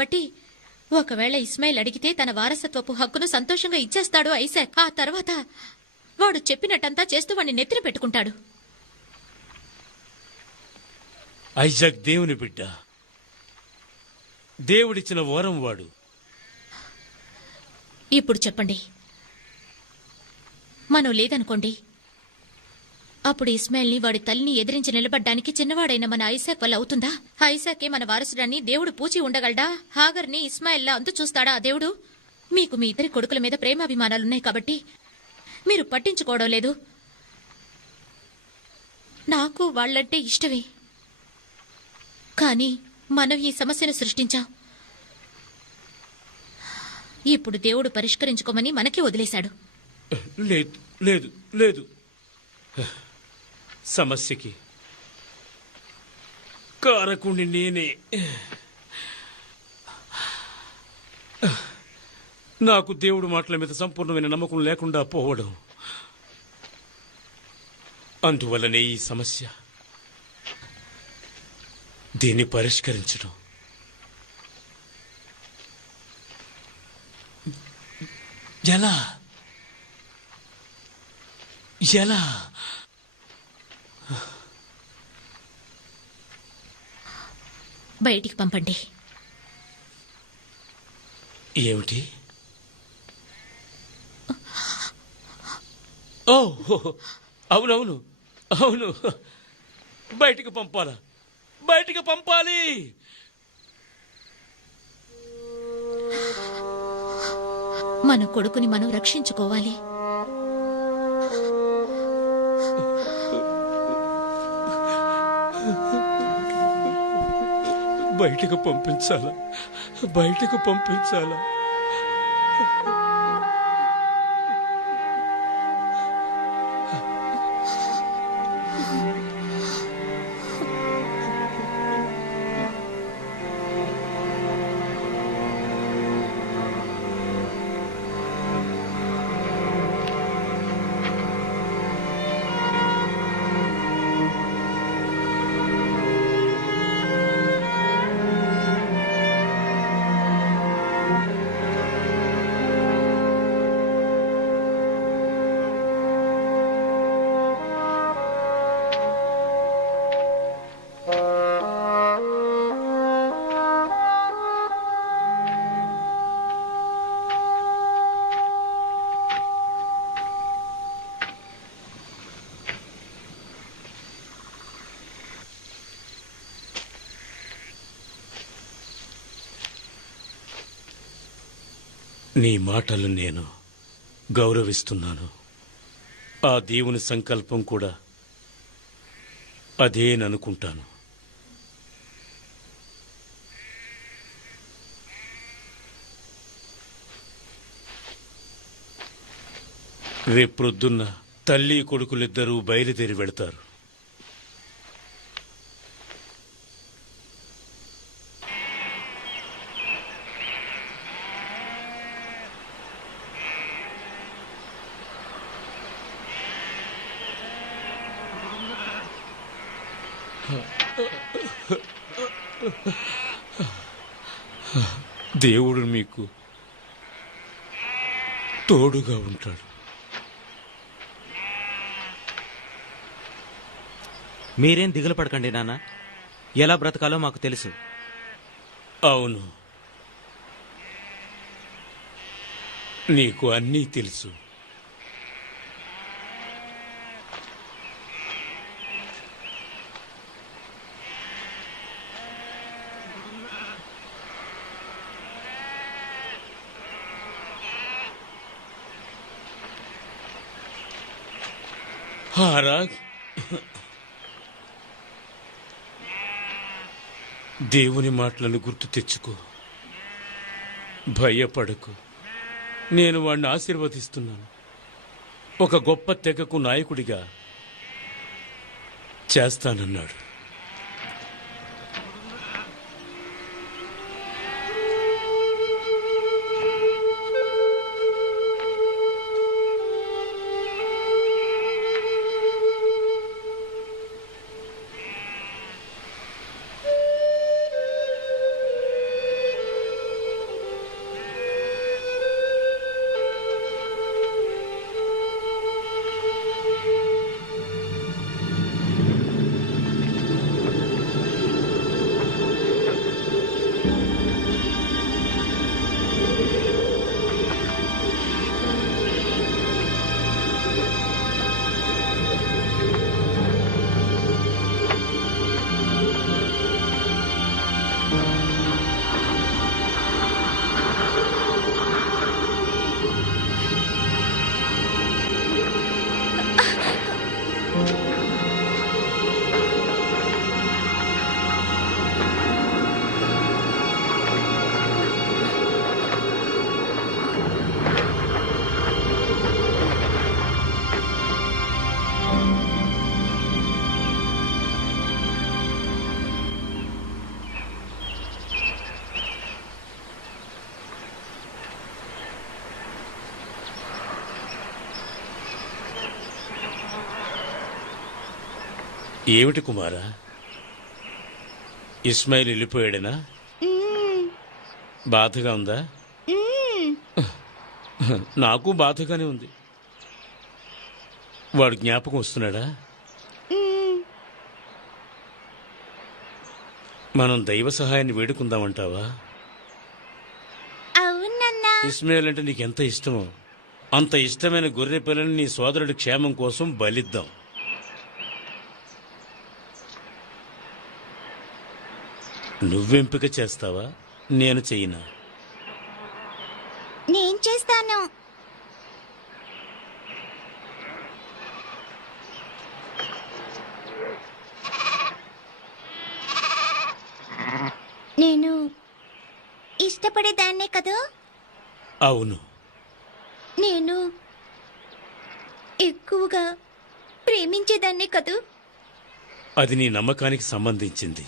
బట్టి ఒకవేళ ఇస్మాయిల్ అడిగితే తన వారసత్వపు హక్కును సంతోషంగా ఇచ్చేస్తాడు ఐసాక్. ఆ తర్వాత వాడు చెప్పినట్టంతా చేస్తూ వాడిని నెత్తిన పెట్టుకుంటాడు. ఐజాక్ దేవుని బిడ్డ, దేవుడిచ్చిన వరం వాడు. ఇప్పుడు చెప్పండి, మనం లేదనుకోండి, అప్పుడు ఇస్మాయిల్ని వాడి తల్లిని ఎదిరించి నిలబడ్డానికి చిన్నవాడైన మన ఐసాక్ వల్ల అవుతుందా? ఐసాకే మన వారసుడాన్ని దేవుడు పూచి ఉండగలడా? హాగర్ని ఇస్మాయిల్లా అంతు చూస్తాడా ఆ దేవుడు? మీకు మీ ఇద్దరి కొడుకుల మీద ప్రేమాభిమానాలున్నాయి కాబట్టి మీరు పట్టించుకోవడం లేదు. నాకు వాళ్లంటే ఇష్టమే, కానీ మనం ఈ సమస్యను సృష్టించాం. ఇప్పుడు దేవుడు పరిష్కరించుకోమని మనకే వదిలేశాడు. లేదు లేదు లేదు, సమస్యకి కారకుణ్ణి నేనే. నాకు దేవుడు మాటల మీద సంపూర్ణమైన నమ్మకం లేకుండా పోవడం, అందువల్లనే ఈ సమస్య. దీన్ని పరిష్కరించడం ఎలా ఎలా? బయటికి పంపండి. ఏమిటి? ఓ అవునవును అవును, బయటికి పంపాలా? బయటికి పంపాలి. మన కొడుకుని మనం రక్షించుకోవాలి. బయటకు పంపించాలా? బయటకు పంపించాలా? నీ మాటలు నేను గౌరవిస్తున్నాను. ఆ దేవుని సంకల్పం కూడా అదేననుకుంటాను. రేపొద్దున్న తల్లి కొడుకులిద్దరూ బయలుదేరి వెళతారు. దేవుడు మీకు తోడుగా ఉంటాడు. మీరేం దిగులు పడకండి నాన్న, ఎలా బ్రతకాలో మాకు తెలుసు. అవును, నీకు అన్నీ తెలుసు. హారాగ్, దేవుని మాటలను గుర్తు తెచ్చుకో. భయపడకు, నేను వాణ్ణి ఆశీర్వదిస్తున్నాను. ఒక గొప్ప తెగకు నాయకుడిగా చేస్తానన్నాడు. ఏమిటి కుమారా? ఇస్మాయిల్ వెళ్ళిపోయాడనా? బాధగా ఉందా? నాకు బాధగానే ఉంది. వాడు జ్ఞాపకం వస్తున్నాడా? మనం దైవ సహాయాన్ని వేడుకుందామంటావా? అవునన్నా. ఇస్మాయిల్ అంటే నీకెంత ఇష్టమో అంత ఇష్టమైన గొర్రె పిల్లని నీ సోదరుడి క్షేమం కోసం బలిద్దాం. నువ్వెంపిక చేస్తావా, నేను చెయ్యనా? నేను చేస్తాను. నేను ఇష్టపడేదాన్నే కదా. అవును. నేను ఎక్కువగా ప్రేమించేదాన్నే కదూ. అది నీ నమ్మకానికి సంబంధించింది.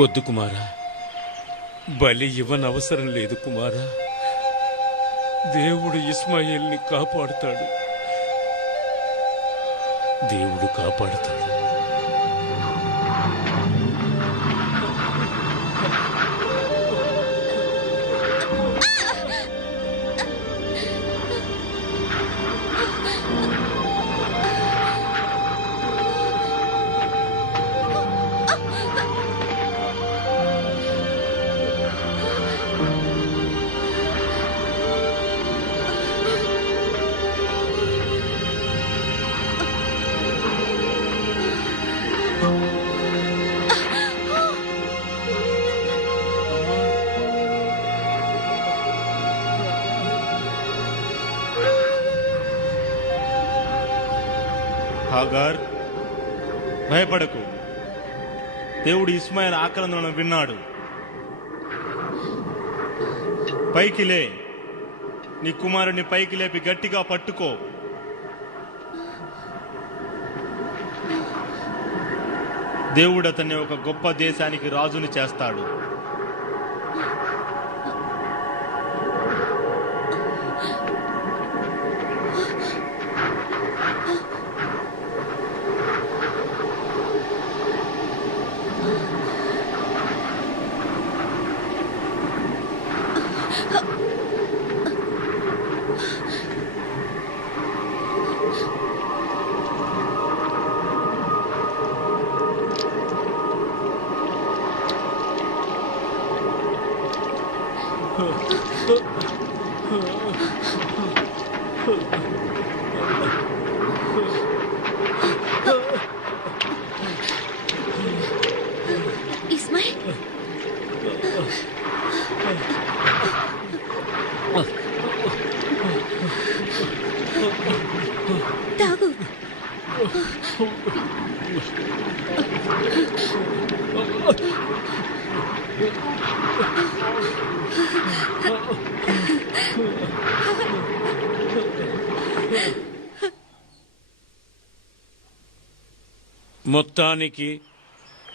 వద్దు కుమారా, బలి ఇవ్వనవసరం లేదు కుమారా. దేవుడు ఇస్మాయిల్ని కాపాడుతాడు. దేవుడు కాపాడుతాడు. హాగార్, భయపడకు. దేవుడు ఇస్మాయిల్ ఆక్రందనను విన్నాడు. పైకి లే. నీ కుమారుని పైకి లేపి గట్టిగా పట్టుకో. దేవుడు అతన్ని ఒక గొప్ప దేశానికి రాజుని చేస్తాడు. ఇస్మాయిల్, తాగు. మొత్తానికి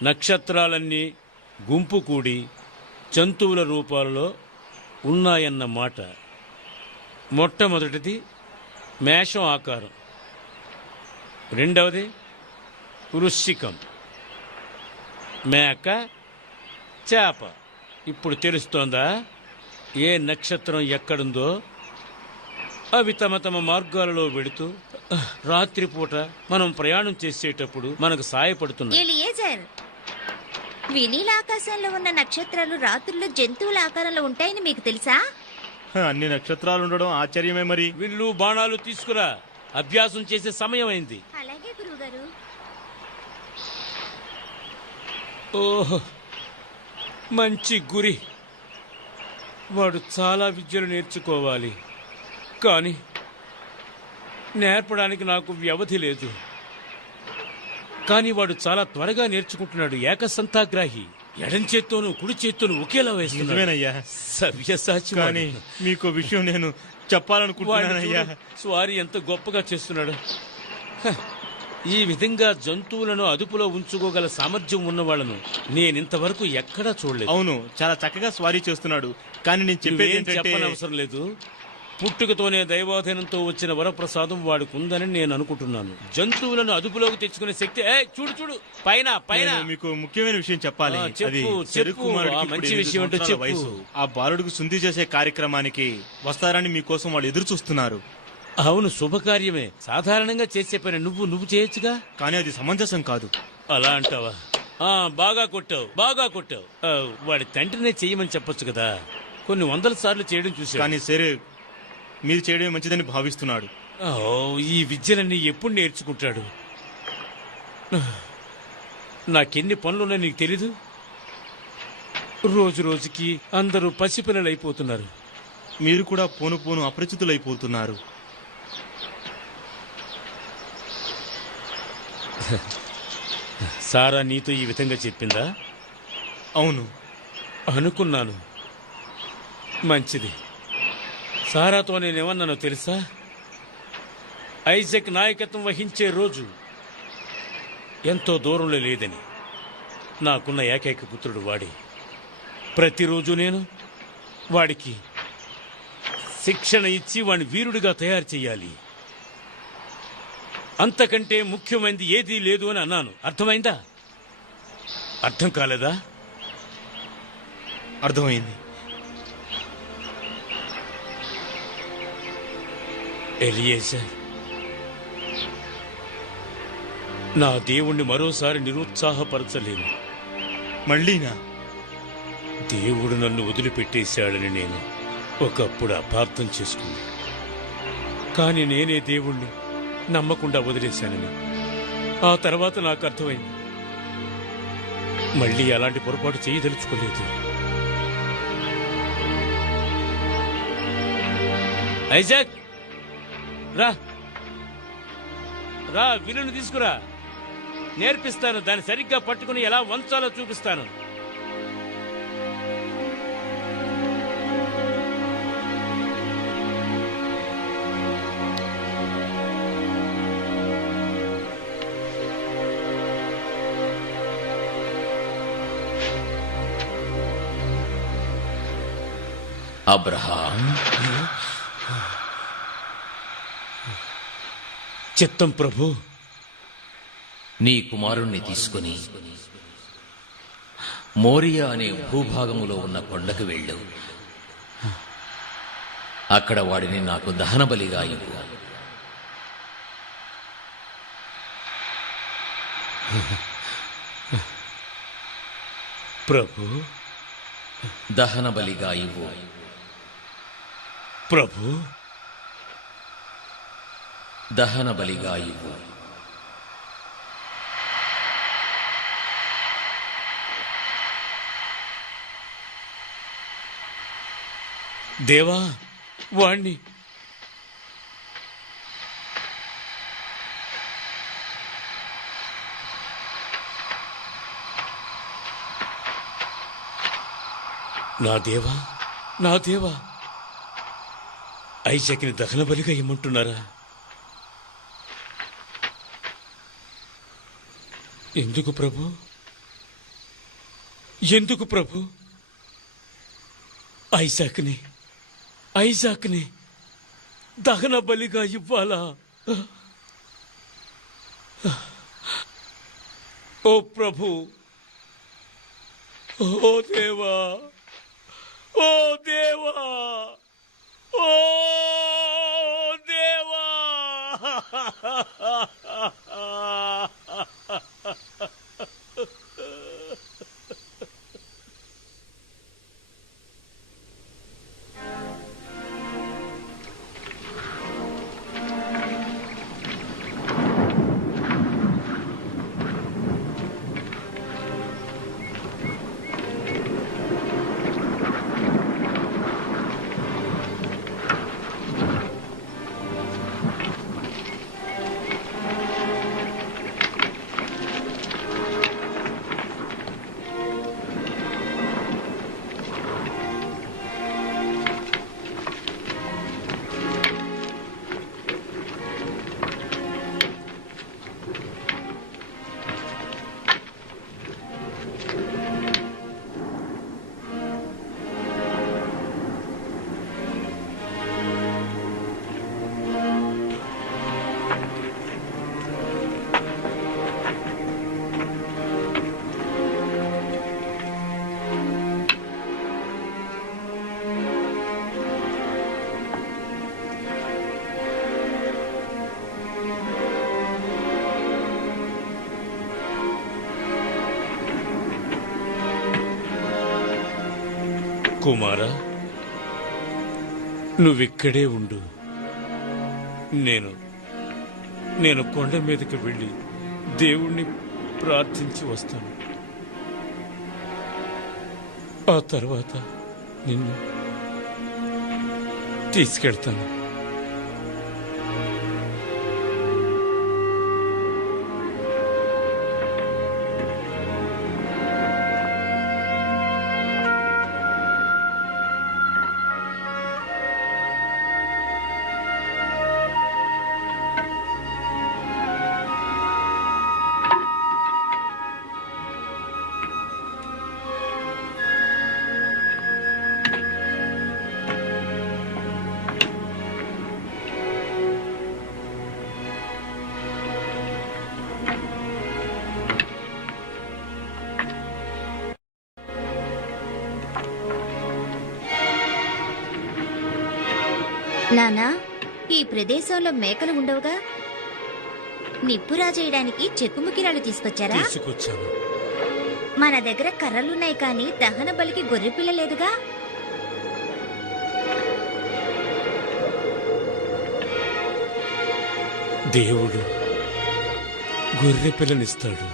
నక్షత్రాలన్నీ గుంపు కూడి జంతువుల రూపాలలో ఉన్నాయన్న మాట. మొట్టమొదటిది మేషం ఆకారం, రెండవది వృశ్చికం, మేక, చేప. ఇప్పుడు తెలుస్తోందా ఏ నక్షత్రం ఎక్కడుందో? అవి తమ తమ మార్గాలలో వెడుతూ రాత్రిపూట మనం ప్రయాణం చేసేటప్పుడు మనకు సాయపడుతున్నాయి. ఎలియేజర్, వినీల ఆకాశంలో ఉన్న నక్షత్రాలు రాత్రుల్లో జంతువుల ఆకారంలో ఉంటాయని మీకు తెలుసా? అన్ని నక్షత్రాలు ఉండడం ఆశ్చర్యమే. మరి విల్లు బాణాలు తీసుకురా, అభ్యాసం చేసే సమయం అయింది. అలాగే గురువుగారు. ఓహో, మంచి గురి. వాడు చాలా విద్యలు నేర్చుకోవాలి, కానీ నేర్పడానికి నాకు వ్యవధి లేదు. కానీ వాడు చాలా త్వరగా నేర్చుకుంటున్నాడు. ఏకసంతాగ్రాహి. ఎడం చేత్తోను కుడి చేత్తోను ఒకేలా వేస్తున్నాడు. నిజమేనయ్యా. సవ్యసాచి కానీ మీకు విషయం నేను చెప్పాలనుకుంటున్నానయ్యా. స్వారీ ఎంత గొప్పగా చేస్తున్నాడు. హ, ఈ విధంగా జంతువులను అదుపులో ఉంచుకోగల సామర్థ్యం ఉన్న వాళ్ళను నేనింతవరకు ఎక్కడా చూడలేదు. అవును, చాలా చక్కగా స్వారీ చేస్తున్నాడు. కానీ నేను చెప్పేది నువ్వేం ఏంటంటే చెప్పనవసరం లేదు. పుట్టుకతోనే దైవాధీనంతో వచ్చిన వరప్రసాదం వాడికి ఉందని నేను అనుకుంటున్నాను. జంతువులను అదుపులోకి తెచ్చుకునే శక్తి చూడు చూడు పైన పైన. నేను మీకు ముఖ్యమైన విషయం చెప్పాలి. ఆ, చెప్పు, అది చెప్పు. చెరుకుమారుడికి ఆ ఇప్పుడు మంచి 8 విషయం ఏంటో సంవత్సరాల చెప్పు. వయసు. ఆ బాలుడికి శుద్ధి చేసే కార్యక్రమానికి వస్తారని మీకోసం వాళ్ళు ఎదురు చూస్తున్నారు. అవును, శుభకార్యమే. సాధారణంగా చేసే పని నువ్వు చేయొచ్చుగా. కానీ అది సమంజసం కాదు. అలా అంటావా? బాగా కొట్టావు, బాగా కొట్టావు. వాడి తండ్రినే చెయ్యమని చెప్పొచ్చు కదా. కొన్ని వందల సార్లు చేయడం చూసాను. కానీ సరే, మీరు చేయడమే మంచిదని భావిస్తున్నాడు. ఈ విద్యలన్నీ ఎప్పుడు నేర్చుకుంటాడు? నాకెన్ని పనులున్నా నీకు తెలీదు. రోజు రోజుకి అందరూ పసిపిల్లలైపోతున్నారు. మీరు కూడా పోను పోను అపరిచితులైపోతున్నారు. సారా నీతో ఈ విధంగా చెప్పిందా? అవును. అనుకున్నాను. మంచిది. సారాతో నేనేమన్నానో తెలుసా? ఐజక్ నాయకత్వం వహించే రోజు ఎంతో దూరంలో లేదని. నాకున్న ఏకైక పుత్రుడు వాడి. ప్రతిరోజు నేను వాడికి శిక్షణ ఇచ్చి వాడిని వీరుడిగా తయారు చేయాలి. అంతకంటే ముఖ్యమైనది ఏదీ లేదు అని అన్నాను. అర్థమైందా? అర్థం కాలేదా? అర్థమైంది. ఎలియేజర్, నా దేవుణ్ణి మరోసారి నిరుత్సాహపరచలేను. మళ్ళీనా? దేవుడు నన్ను వదిలిపెట్టేశాడని నేను ఒకప్పుడు అపార్థం చేసుకున్నా. కానీ నేనే దేవుణ్ణి నమ్మకుండా వదిలేశానని ఆ తర్వాత నాకు అర్థమైంది. మళ్ళీ అలాంటి పొరపాటు చేయదలుచుకోలేదు. ఐజాక్, రా రా, విలును తీసుకురా. నేర్పిస్తాను. దాన్ని సరిగ్గా పట్టుకుని ఎలా వంచాలో చూపిస్తాను. అబ్రహాం, చిత్తం ప్రభు. నీ కుమారుణ్ణి తీసుకుని మోరియా అనే భూభాగములో ఉన్న కొండకు వెళ్ళు. అక్కడ వాడిని నాకు దహన బలిగా ఇవ్వు. ప్రభు, దహన బలిగా ఇవ్వు. ప్రభు, దహన బలిగా ఇవ్వు. దేవా, వాణ్ణి నా దేవా, నా దేవా, ఐజాక్ని దహన బలిగా ఇమ్మంటున్నారా? ఎందుకు ప్రభు? ఎందుకు ప్రభు? ఐజాక్ని దహన బలిగా ఇవ్వాలా? ఓ ప్రభు, ఓ దేవా, ఓ దేవా, ఓ దేవా! కుమారా, నువ్విక్కడే ఉండు. నేను కొండ మీదకి వెళ్ళి దేవుణ్ణి ప్రార్థించి వస్తాను. ఆ తర్వాత నిన్ను తీసుకెళ్తాను. నానా, ఈ ప్రదేశంలో మేకలు ఉండవుగా? నిప్పురా చేయడానికి చెక్కుముకిరాలు తీసుకొచ్చారా? తీసుకొచ్చాను. మన దగ్గర కర్రలున్నాయి కానీ దహన బలికి గొర్రె పిల్ల లేదుగా? దేవుడు గొర్రె పిల్లనిస్తాడు.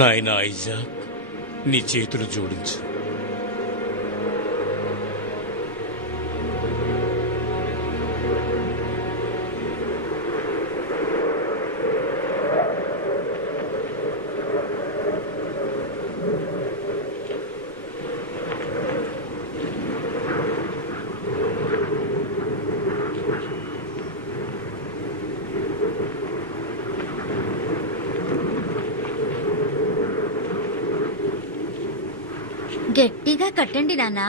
నాయనా ఐజాక్, నీ చేతులు జోడించు. గట్టిగా కట్టండి నాన్నా.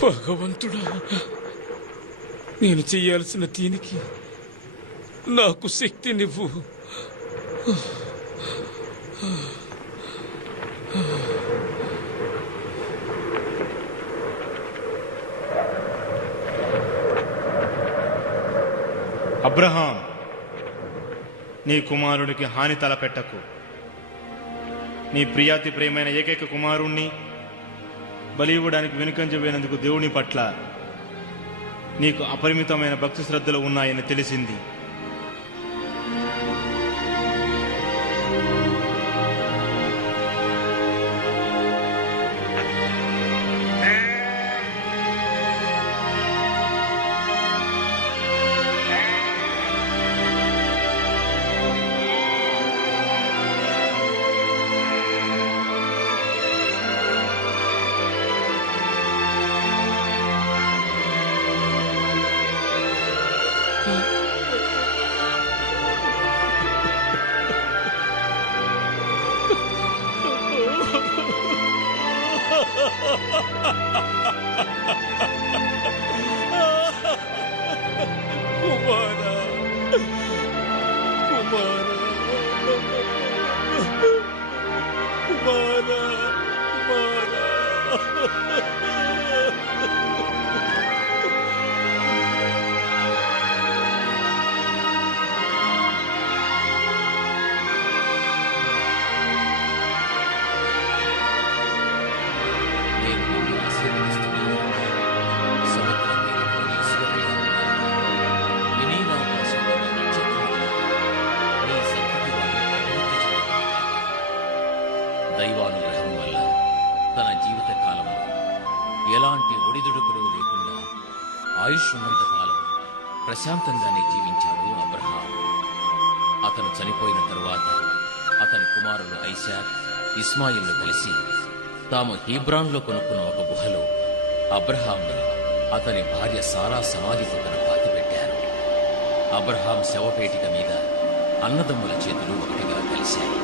భగవంతుడా, నేను చేయాల్సిన దీనికి నాకు శక్తినివ్వు. అబ్రహాం, నీ కుమారునికి హాని తలపెట్టకు. నీ ప్రియాతి ప్రియమైన ఏకైక కుమారుణ్ణి బలి ఇవ్వడానికి వెనుకంజ వేయనందుకు దేవుని పట్ల నీకు అపరిమితమైన భక్తి శ్రద్ధలు ఉన్నాయని తెలిసింది. కుమారా, కుమారా, కుమారా, కుమారా. నేను నిన్ను ఆశీర్వదిస్తున్నాను. సముద్ర తీరంలో ఈశ్వరుడిగా ఉన్నాను. వినీలాకాశంలో నక్షత్రాలు నీ సంతతి వారు అభివృద్ధి చెందుతున్నారు. దైవానుగ్రహం వల్ల తన జీవిత కాలంలో ఎలాంటి ఒడిదుడుకులు లేకుండా ఆయుష్ ఉన్నంత కాలం ప్రశాంతంగానే జీవించాడు అబ్రహాం. అతను చనిపోయిన తరువాత అతని కుమారులు ఐసాక్, ఇస్మాయిల్లు కలిసి తాము హీబ్రాన్లో కొనుక్కున్న ఒక గుహలో అబ్రహాంను అతని భార్య సారా సమాధి పక్కన పాతిపెట్టారు. అబ్రహాం శవపేటిక మీద అన్నదమ్ముల చేతులు ఒకటిగా కలిశాయి.